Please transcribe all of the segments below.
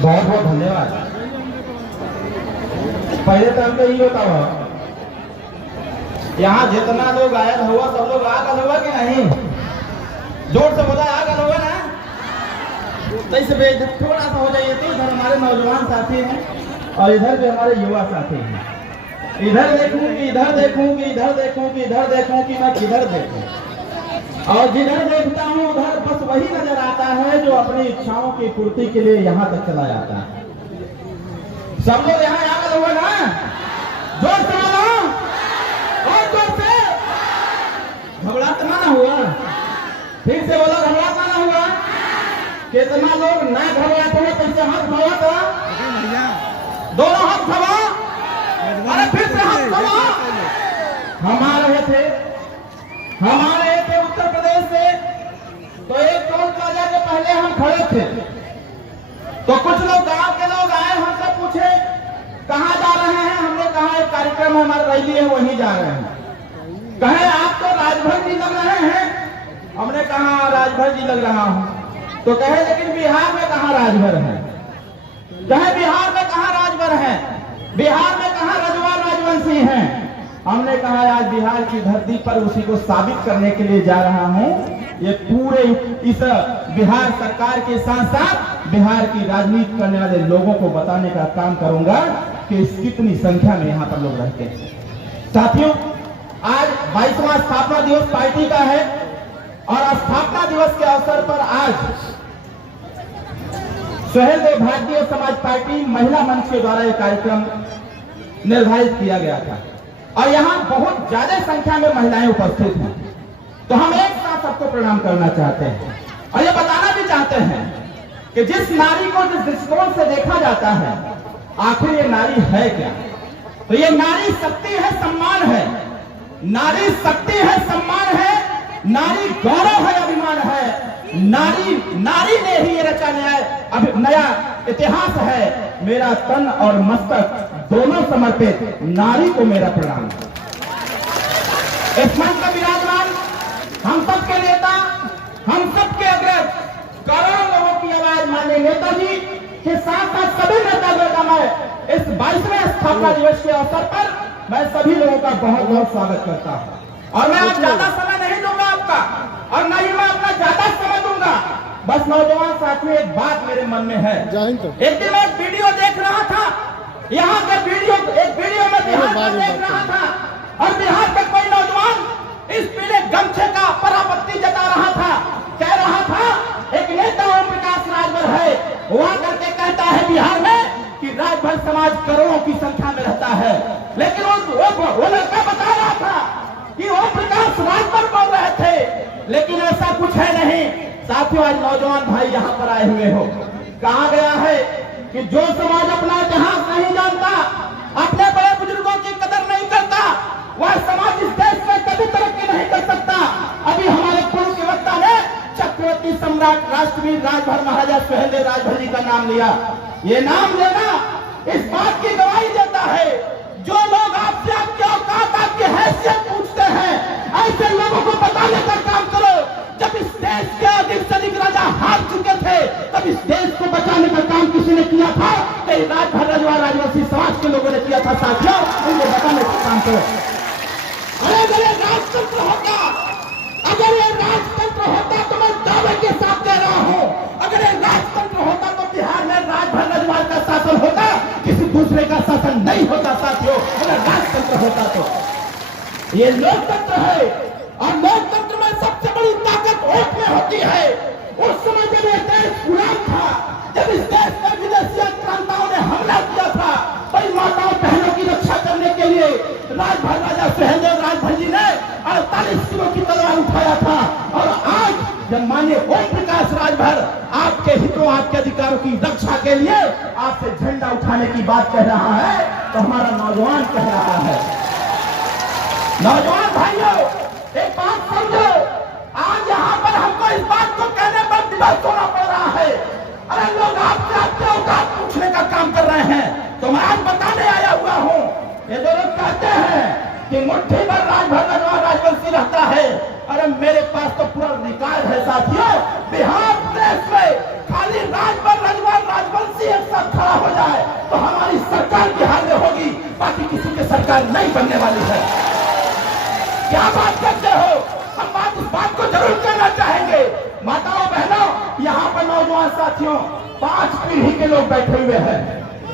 बहुत बहुत धन्यवाद। पहले तो हमको ये बताओ, यहाँ जितना लोग आयल हुआ सब लोग आगल हुआ कि नहीं? जोर से बोला आगल हुआ ना? तो इस थोड़ा सा हो जाइए। तो इधर हमारे नौजवान साथी हैं और इधर भी हमारे युवा साथी हैं। इधर देखूं कि इधर देखूं कि इधर देखूं कि इधर देखूं कि मैं किधर देखूं, और जिधर देखता हूँ उधर बस वही नजर आता है जो अपनी इच्छाओं की पूर्ति के लिए यहाँ तक चला जाता है। सब लोग यहाँ आगल हुए ना? जोर से बोलो और जोर से। घबराहट ना हुआ? ठीक से बोलो, घबराहट ना हुआ? कितना लोग ना घबराते हैं? कैसे हाथ धोआ था? दोनों हाथ धोआ। अरे फिर से हाथ धोआ। हम आ रहे थे उत्तर प्रदेश से, तो एक टोल प्लाजा के पहले हम खड़े थे, तो कुछ लोग गांव के लोग आए, हमसे पूछे कहाँ जा रहे हैं? हमने कहा एक कार्यक्रम है, हमारा रैली है, वहीं जा रहे हैं। कहे आप तो राजभर जी लग रहे हैं। हमने कहा राजभर जी लग रहा हूं। तो कहे लेकिन बिहार में कहाँ राजभर है? कहे बिहार में कहाँ राजभर है? बिहार में कहाँ रजवा राजवंशी हैं? हमने कहा आज बिहार की धरती पर उसी को साबित करने के लिए जा रहा हूं। ये पूरे इस बिहार सरकार के साथ साथ बिहार की राजनीति करने वाले लोगों को बताने का काम करूंगा कि कितनी संख्या में यहाँ पर लोग रहते हैं। साथियों, आज 22वां स्थापना दिवस पार्टी का है और स्थापना दिवस के अवसर पर आज सुहेलदेव भारतीय समाज पार्टी महिला मंच के द्वारा यह कार्यक्रम निर्धारित किया गया था और यहाँ बहुत ज्यादा संख्या में महिलाएं उपस्थित हैं। तो हम एक साथ सबको प्रणाम करना चाहते हैं और ये बताना भी चाहते हैं कि जिस नारी को जिस दृष्टिकोण से देखा जाता है, आखिर ये नारी है क्या? तो ये नारी शक्ति है, सम्मान है। नारी शक्ति है, सम्मान है। नारी गौरव है, अभिमान है। नारी ने ही ये रचा नया इतिहास है। मेरा तन और मस्तक दोनों समर्पित नारी को मेरा प्रणाम। इस मंच में विराजमान हम सबके नेता, हम सबके अग्रज, करोड़ों लोगों की आवाज माननीय नेताजी के साथ साथ सभी नेताओं का मैं इस 22वें स्थापना दिवस के अवसर पर मैं सभी लोगों का बहुत बहुत स्वागत करता हूं। और मैं आज ज्यादा समय नहीं दूंगा आपका, और न ही मैं अपना ज्यादा समय दूंगा। बस नौजवान साथियों, एक बात मेरे मन में है। एक दिन मैं वीडियो देख रहा था, यहाँ के एक वीडियो में बिहार में देख रहा था, और बिहार के कोई नौजवान इस पीले गमछे का परापत्ति जता रहा था। कह रहा था एक नेता ओम प्रकाश राजभर है, वहां करके कहता है बिहार में कि राजभर समाज करोड़ों की संख्या में रहता है। लेकिन वो लड़का बता रहा था कि ओम प्रकाश राजभर बोल रहे थे, लेकिन ऐसा कुछ है नहीं। साथियों, आज नौजवान भाई यहाँ पर आए हुए हो, कहा गया है कि जो समाज अपना इतिहास नहीं जानता, अपने बड़े बुजुर्गों की कदर नहीं करता, वह समाज इस देश में कभी तरक्की नहीं कर सकता। अभी हमारे पूर्व के वक्ता ने चक्रवर्ती सम्राट राष्ट्रवीर राजभर महाराजा सुहेलदेव राजभर जी का नाम लिया। ये नाम लेना इस बात की गवाही देता है, जो लोग आपसे आपके औकात, आपकी हैसियत पूछते हैं, ऐसे लोगों को बताने का काम करो। जब इस देश के अधिक से अधिक राजा हार चुके थे, तब इस देश को बचाने का काम किसी ने किया था? कई राजभर रजवा राजवंशी समाज के लोगों ने किया था। साथियों, उनको बताने का काम करो। अगर ये राजतंत्र होता, अगर ये राजतंत्र होता तो मैं दावे के साथ कह रहा हूं, अगर ये राजतंत्र होता तो बिहार में राजभर रजवाड़ का शासन होता, किसी दूसरे का शासन नहीं होता। साथियों, अगर राजतंत्र होता तो ये लोकतंत्र है, और लोकतंत्र में सबसे बड़ी ताकत वोट में होती है। उस समय जब ये देश गुलाम था, जब इस देश पर विदेशी आक्रांताओं ने हमला किया था, कई माताओं बहनों की रक्षा करने के लिए राजभर राजा सुहेलदेव राजभर जी ने 48 किलो की तलवार उठाया था। और आज जब माननीय ओम प्रकाश राजभर आपके हितों, आपके अधिकारों की रक्षा के लिए आपसे झंडा उठाने की बात कह रहा है, तो हमारा नौजवान कह रहा है नौजवान भाइयों, एक बात समझो, आज यहाँ पर हमको इस बात को कहने पर दिवस होना पड़ रहा है। अरे लोग आपसे आपके औकात पूछने का काम कर रहे हैं, तो मैं आज बताने आया हुआ हूँ। ये जो लोग कहते हैं कि मुट्ठी भर राजभर राजवंशी रहता है, अरे मेरे पास तो पूरा रिकॉर्ड है साथियों। बिहार प्रदेश में खाली राजभर राजवंशी एक साथ खड़ा हो जाए तो हमारी सरकार बिहार में होगी, बाकी किसी की सरकार नहीं बनने वाली है। क्या बात करते हो? हम इस बात को जरूर कहना चाहेंगे। माताओं बहनों, यहाँ पर नौजवान साथियों 5 पीढ़ी के लोग बैठे हुए हैं,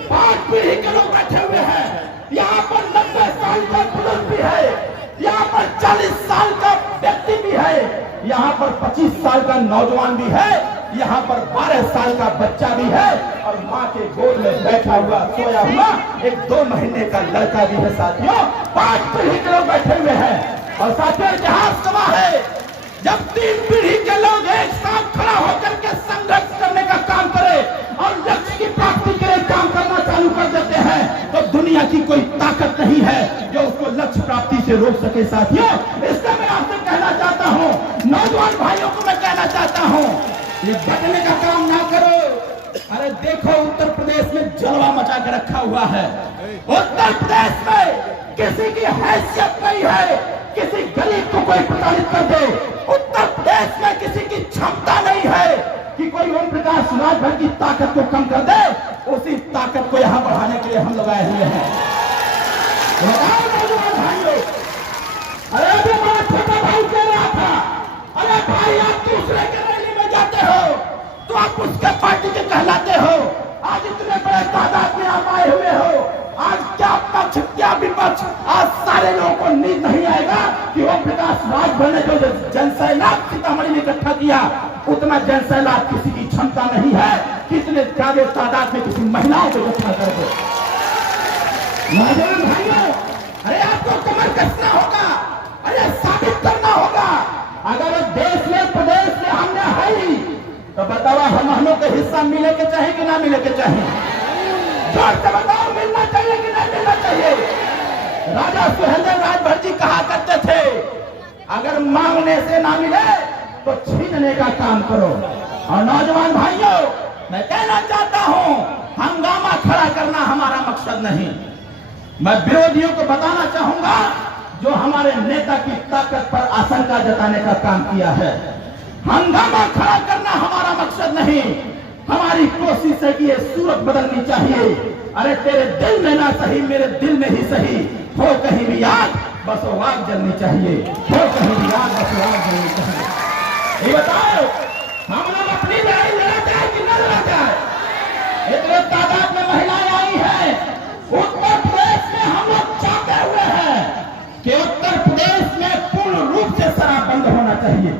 5 पीढ़ी के लोग बैठे हुए हैं। यहाँ पर 90 साल का बुजुर्ग भी है, यहाँ पर 40 साल का व्यक्ति भी है, यहाँ पर 25 साल का नौजवान भी है, यहाँ पर 12 साल का बच्चा भी है, और माँ के गोद में बैठा हुआ सोया हुआ एक 2 महीने का लड़का भी है साथियों। 5 पीढ़ी के लोग बैठे हुए हैं। और साथियों, इतिहास गवाह है, जब 3 पीढ़ी के लोग एक साथ खड़ा होकर के संघर्ष करने का काम करे और लक्ष्य की प्राप्ति के लिए काम करना चालू कर देते हैं, तो दुनिया की कोई ताकत नहीं है जो उसको लक्ष्य प्राप्ति से रोक सके साथियों। इसलिए मैं आपसे कहना चाहता हूँ, नौजवान भाइयों को मैं कहना चाहता हूँ, ये बटने का काम ना करो। अरे देखो, उत्तर प्रदेश में जलवा मचा के रखा हुआ है। उत्तर प्रदेश में किसी की हैसियत नहीं है, किसी गरीब को कोई प्रताड़ित कर दे। उत्तर प्रदेश में किसी की क्षमता नहीं है कि कोई ओम प्रकाश राजभर की ताकत को कम कर दे। उसी ताकत को यहाँ बढ़ाने के लिए हम लोग आए हुए हैं। नौजवान भाइयों, अरे अभी हमारा छोटा भाई कह रहा था, अरे भाई आप दूसरे के रैली में जाते हो तो आप उसके पार्टी के कहलाते हो। आज इतने बड़े तादाद में आप आए हुए हो, आज क्या पक्ष क्या विपक्ष, आज सारे लोगों को नींद नहीं आएगा कि ओम प्रकाश राजभर ने जो जनसैलाब सीतामढ़ी में इकट्ठा किया, उतना जनसैलाब किसी की क्षमता नहीं है कि इतने ज्यादा तादाद में किसी महिलाओं को इकट्ठा कर दे। नौजवान भाइयों, अरे आपको कमर कसना होगा, अरे साबित करना होगा। अगर देश में प्रदेश में हमने है तो बताओ, हम लोग के हिस्सा मिले के चाहिए कि ना मिले के चाहिए? जोर से बताओ, मिलना चाहिए कि नहीं मिलना चाहिए? राजा सुहेलदेव राजभर जी कहा करते थे, अगर मांगने से ना मिले तो छीनने का काम करो। और नौजवान भाइयों, मैं कहना चाहता हूं, हंगामा खड़ा करना हमारा मकसद नहीं। मैं विरोधियों को बताना चाहूंगा, जो हमारे नेता की ताकत पर आशंका जताने का काम किया है, हंगामा खड़ा करना हमारा मकसद नहीं। हमारी कोशिश है कि ये सूरत बदलनी चाहिए। अरे तेरे दिल में ना सही, मेरे दिल में ही सही, हो कहीं भी आग बस वो आग जलनी चाहिए, हो कहीं भी आग बस वो आग जलनी चाहिए। ये बताओ, हम लोग अपनी लड़ाई लड़ा जाए कि न लड़ा जाए? इतने तादाद में महिलाएं आई हैं। उत्तर प्रदेश में हम लोग चाहते हुए हैं कि उत्तर प्रदेश में पूर्ण रूप से शराब बंद होना चाहिए।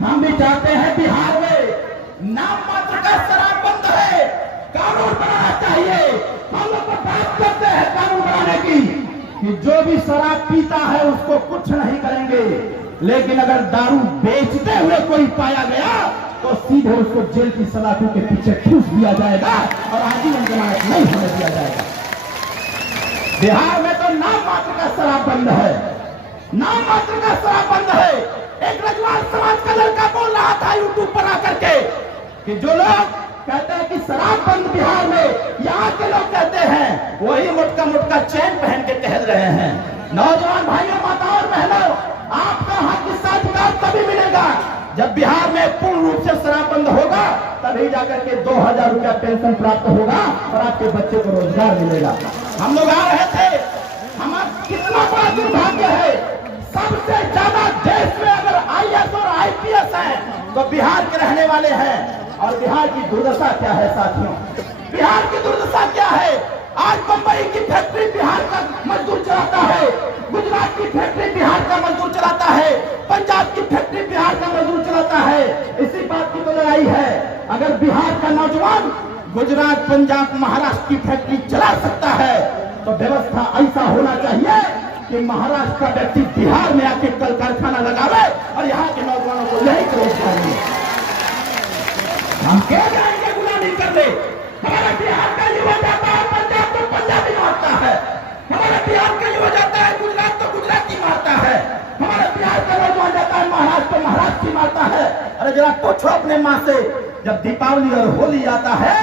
हम भी चाहते हैं बिहार में नाम मात्र का शराब बंद है, कानून बनाना चाहिए। हम लोग बात करते हैं कानून बनाने की कि जो भी शराब पीता है उसको कुछ नहीं करेंगे, लेकिन अगर दारू बेचते हुए कोई पाया गया तो सीधे उसको जेल की सलाखों के पीछे ठूस दिया जाएगा और आजीवन जमानत नहीं होने दिया जाएगा। बिहार में तो नाम मात्र का शराब बंद है, नाम मात्र का शराब बंद है। एक रजवाड़ समाज का लड़का बोल रहा था यूट्यूब पर आकर के कि जो लोग कहते हैं कि शराब बंद बिहार में, यहाँ के लोग कहते हैं वही मोटका मोटका चैन पहन के टहल रहे हैं। नौजवान भाइयों, माताओं और बहनों, आपका हक अधिकार तभी मिलेगा जब बिहार में पूर्ण रूप से शराब बंद होगा, तभी जाकर के 2000 रुपया पेंशन प्राप्त होगा और आपके बच्चे को रोजगार मिलेगा। हम लोग आ रहे थे, हमारा कितना बड़ा दुर्भाग्य है, सबसे ज्यादा देश में अगर IAS और IPS हैं तो बिहार के रहने वाले हैं। और बिहार की दुर्दशा क्या है साथियों? बिहार की दुर्दशा क्या है? आज मुंबई की फैक्ट्री बिहार का मजदूर चलाता है, गुजरात की फैक्ट्री बिहार का मजदूर चलाता है, पंजाब की फैक्ट्री बिहार का मजदूर चलाता है। इसी बात की तो लड़ाई है। अगर बिहार का नौजवान गुजरात, पंजाब, महाराष्ट्र की फैक्ट्री चला सकता है तो व्यवस्था ऐसा होना चाहिए कि महाराष्ट्र का व्यक्ति बिहार में आके कल कारखाना लगावे और यहाँ के नौजवानों को यही रोजगार मिले। हम क्या जाएंगे गुलामी करने? हमारा बिहार का युवा जाता है पंजाब तो पंजाबी मारता है, हमारा बिहार का युवा जाता है गुजरात तो गुजराती मारता मारता है। अरे जरा पूछो अपने माँ से, जब दीपावली और होली आता है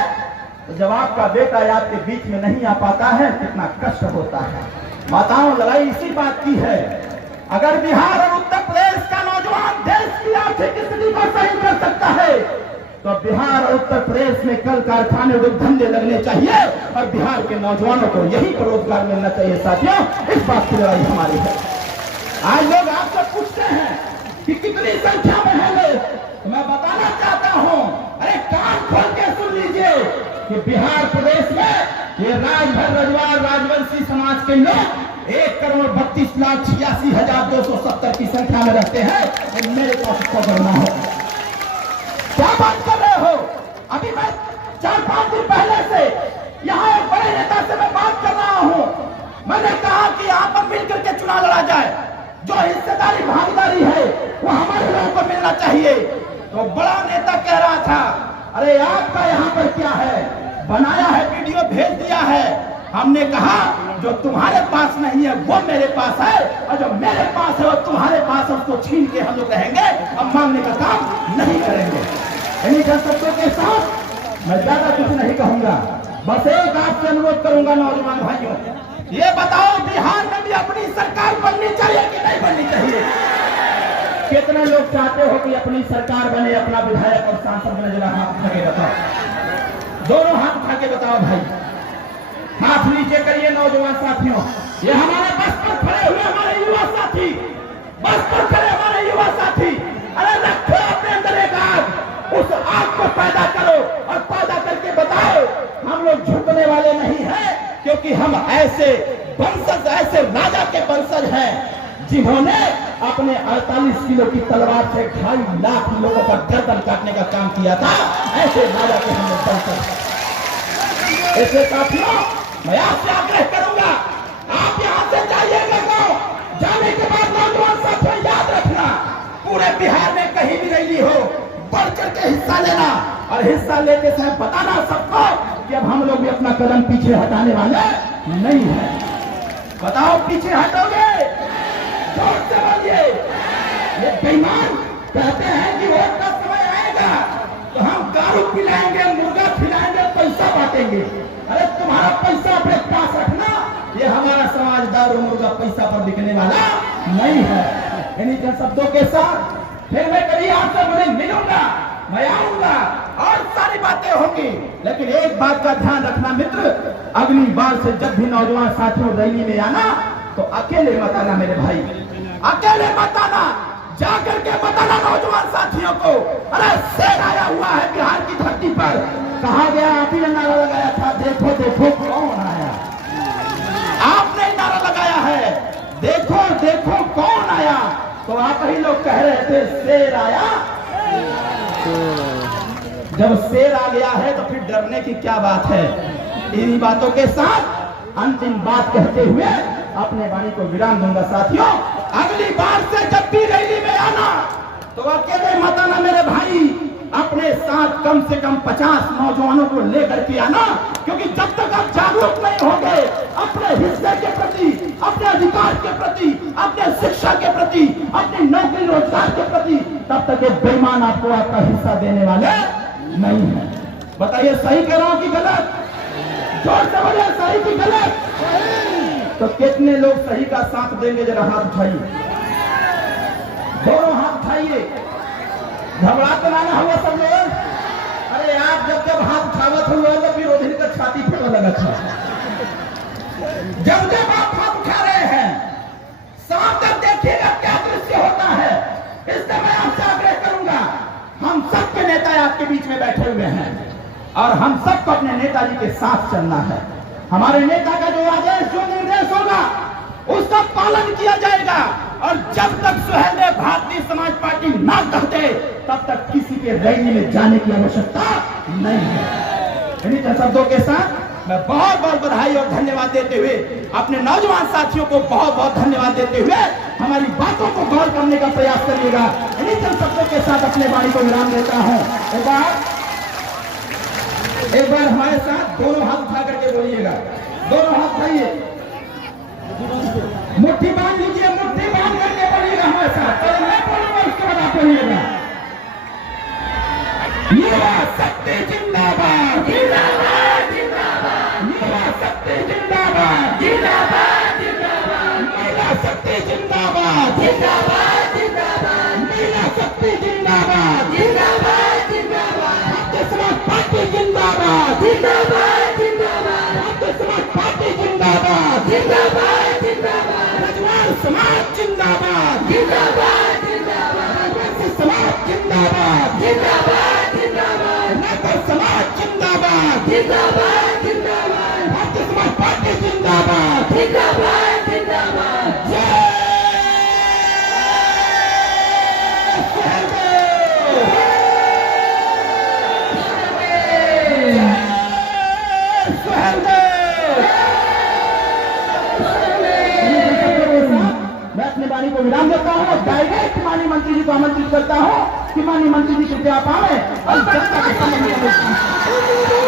तो जब आपका बेटा आपके बीच में नहीं आ पाता है कितना कष्ट होता है। माताओं, लड़ाई इसी बात की है। अगर बिहार और उत्तर प्रदेश का नौजवान देश की आर्थिक स्थिति को सही कर सकता है तो बिहार और उत्तर प्रदेश में कल कारखाने और धंधे लगने चाहिए और बिहार के नौजवानों को यही रोजगार मिलना चाहिए। साथियों, इस बात की लड़ाई हमारी है। आज लोग आपसे पूछते हैं कि कितनी संख्या में होंगे, तो मैं बताना चाहता हूं, अरे कान खोल के सुन लीजिए कि बिहार प्रदेश में ये राजभर रजवार राजवंशी समाज के लोग 1,32,86,270 की संख्या में रहते हैं। तो मेरे पास इसको करना हो, क्या बात कर रहे हो? अभी मैं 4-5 दिन पहले से यहाँ एक बड़े नेता से मैं बात कर रहा हूँ। मैंने कहा कि यहाँ पर मिलकर के चुनाव लड़ा जाए, जो हिस्सेदारी भागीदारी है वो हमारे लोगों को मिलना चाहिए। तो बड़ा नेता कह रहा था, अरे आपका यहाँ पर क्या है, बनाया है, वीडियो भेज दिया है। हमने कहा जो तुम्हारे पास नहीं है वो मेरे पास है, और जो मेरे पास है वो तुम्हारे पास है, उसको छीन के हम लोग रहेंगे, हम मांगने का काम नहीं करेंगे। इन्हीं शब्दों के साथ मैं ज्यादा कुछ नहीं कहूंगा, बस एक आपसे अनुरोध करूंगा नौजवान भाइयों, ये बताओ बिहार में भी अपनी सरकार बननी चाहिए कि नहीं बननी चाहिए? कितने लोग चाहते हो कि अपनी सरकार बने, अपना विधायक और सांसद बने? जरा हाथ उठा के बताओ, दोनों हाथ उठा के बताओ भाई, हाथ नीचे करिए नौजवान साथियों। ये हमारे बस पर खड़े हुए हमारे युवा साथी, बस पर खड़े हमारे युवा साथी, अरे रखो अपने अंदर एक आग, उस आग को पैदा करो और पैदा करके बताओ हम लोग झुकने वाले नहीं हैं, क्योंकि हम ऐसे वंशज, ऐसे राजा के वंशज हैं जिन्होंने अपने 48 किलो की तलवार से 2.5 लाख लोगों का गर्दन काटने का काम किया था। ऐसे राजा के हम लोग वंशज हैं। ऐसे साथियों, मैं आपसे आग्रह करूंगा, आप यहां से जाइएगा गांव, जाने के बाद नौजवान साथियों याद रखना, पूरे बिहार में कहीं भी रैली हो बढ़ चढ़ के हिस्सा लेना, और हिस्सा लेते समय बताना सबको कि अब हम लोग भी अपना कदम पीछे हटाने वाले नहीं है। बताओ, पीछे हटोगे? जोर से बोलिए। ये बेईमान कहते हैं कि वोट का समय आएगा तो हम दारू पिलाएंगे, मुर्गा खिलाएंगे, पैसा बांटेंगे। अरे तुम्हारा पैसा अपने पास रखना, ये हमारा समाज दारू मुर्गा पैसा पर बिकने वाला नहीं है। इन्हीं के शब्दों के साथ फिर मैं कभी आपसे मुझे मिलूंगा, मैं आऊंगा और सारी बातें होंगी, लेकिन एक बात का ध्यान रखना मित्र, अगली बार से जब भी नौजवान साथियों रैली में आना तो अकेले मत आना मेरे भाई, अकेले मत आना, जाकर के बताना नौजवान साथियों को, अरे शेर आया हुआ है बिहार की धरती पर। कहा गया, आप ही ने नारा लगाया था, देखो देखो कौन आया। आपने नारा लगाया है, देखो देखो कौन आया, तो आप ही लोग कह रहे थे शेर आया। जब शेर आ गया है तो फिर डरने की क्या बात है। इन्हीं बातों के साथ अंतिम बात कहते हुए अपने वाणी को विराम दूंगा। साथियों, अगली बार से जब भी रैली में आना तो अकेले मत आना मेरे भाई, अपने साथ कम से कम 50 नौजवानों को लेकर के आना, क्योंकि जब तक आप जागरूक नहीं होंगे अपने हिस्से के प्रति, अपने अधिकार के प्रति, अपने शिक्षा के प्रति, अपनी नौकरी रोजगार के प्रति, तब तक एक बेईमान आपको आपका हिस्सा देने वाले नहीं है। बताइए, सही कह रहा हूं कि गलत? जोर से बोलिए, सही कि गलत? तो कितने लोग सही का साथ देंगे? जरा हाथ उठाइए, दोनों हाथ उठाइए। घबराते ना हुआ सब लोग? अरे आप जब जब हाथ उठावत हुआ तो विरोधी का छाती फटने लगा था। जब जब आप हाथ उठा रहे हैं साफ तक देखिएगा क्या दृश्य होता है। इसलिए मैं आपसे आग्रह करूंगा, हम सबके नेता आपके बीच में बैठे हुए हैं और हम सबको अपने नेताजी के साथ चलना है। हमारे नेता का जो आदेश, जो निर्देश होगा उसका पालन किया जाएगा, और जब तक सुहेलदेव भारतीय समाज पार्टी ना कहते तब तक किसी के रैली में जाने की आवश्यकता नहीं है। इन्हीं शब्दों के साथ मैं बहुत बहुत बधाई और धन्यवाद देते हुए, अपने नौजवान साथियों को बहुत बहुत धन्यवाद देते हुए हमारी बातों को गौर करने का प्रयास करिएगा। इन्हीं शब्दों के साथ अपने वाणी को विराम देता हूं। एक बार हमारे साथ दोनों हाथ उठा करके बोलिएगा, दोनों हाथ उठाइए, मुट्ठी बांध लीजिए, मुट्ठी बांध करके बोलिएगा हमारे साथ। मैं बोलूंगा उसके बाद आप बोलिएगा। जिंदाबाद जिंदाबाद जिंदाबाद महिला शक्ति जिंदाबाद जिंदाबाद जिंदाबाद भारतीय समाज पार्टी जिंदाबाद जिंदाबाद जिंदाबाद भारतीय समाज पार्टी जिंदाबाद जिंदाबाद जिंदाबाद रजवाड़ समाज जिंदाबाद जिंदाबाद जिंदाबाद आदिवासी समाज जिंदाबाद जिंदाबाद जिंदाबाद नागर समाज जिंदाबाद जिंदाबाद जिंदाबाद भारतीय समाज पार्टी जिंदाबाद जिंदाबाद जिंदाबाद जय मैं अपनी वाणी को विराम देता हूँ। डायरेक्ट माननीय मंत्री जी को आमंत्रित करता हूँ कि माननीय मंत्री जी कृपया आप आए और जनता के संबंध में